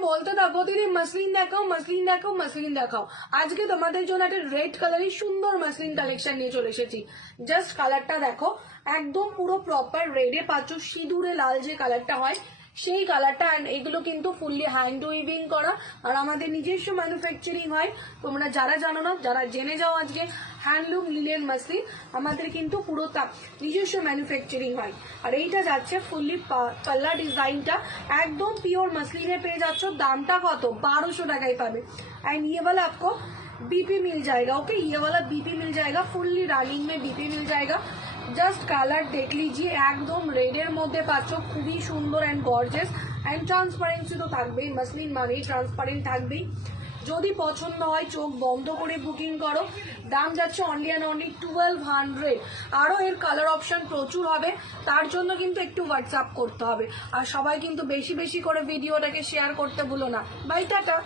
বলতে থাকো দিদি মাসলিন দেখাও মাসলিন দেখাও মাসলিন দেখাও আজকে তোমাদের জন্য একটা রেড কালারের সুন্দর মাসলিন কালেকশন নিয়ে চলে এসেছি। জাস্ট কালারটা দেখো, একদম পুরো প্রপার রেডে পাচ্ছ, সিঁদুরে লাল যে কালারটা হয় সেই কালারটা অ্যান্ড এগুলো কিন্তু ফুললি হ্যান্ড উইভিং করা আর আমাদের নিজস্ব ম্যানুফ্যাকচারিং হয় তোমরা যারা জানো না যারা জেনে যাও আজকে হ্যান্ডলুম লিলেন মাসলিন আমাদের কিন্তু পুরো তা- নিজস্ব ম্যানুফ্যাকচারিং হয় আর এইটা যাচ্ছে ফুললি পাল্লা ডিজাইনটা একদম পিওর মাসলিনে পেয়ে যাচ্ছ দামটা কত बारह টাকায় পাবে एंड ये वाला आपको बीपी मिल जाएगा ओके ये वाला बीपी मिल जाएगा फुल्ली रनिंग में बीपी मिल जाएगा জাস্ট কালার দেখ লিজিয়ে একদম রেডের মধ্যে পাচ্ছ, খুবই সুন্দর অ্যান্ড গর্জেস অ্যান্ড ট্রান্সপারেন্সি তো থাকবেই মাসলিন মানেই ট্রান্সপারেন্ট থাকবেই। যদি পছন্দ হয়, চোখ বন্ধ করে বুকিং করো। দাম যাচ্ছে only and only twelve hundred আরও এর কালার অপশান প্রচুর হবে, তার জন্য কিন্তু একটু হোয়াটসঅ্যাপ করতে হবে। আর সবাই কিন্তু বেশি বেশি করে ভিডিওটাকে শেয়ার করতে ভুলো না। By tata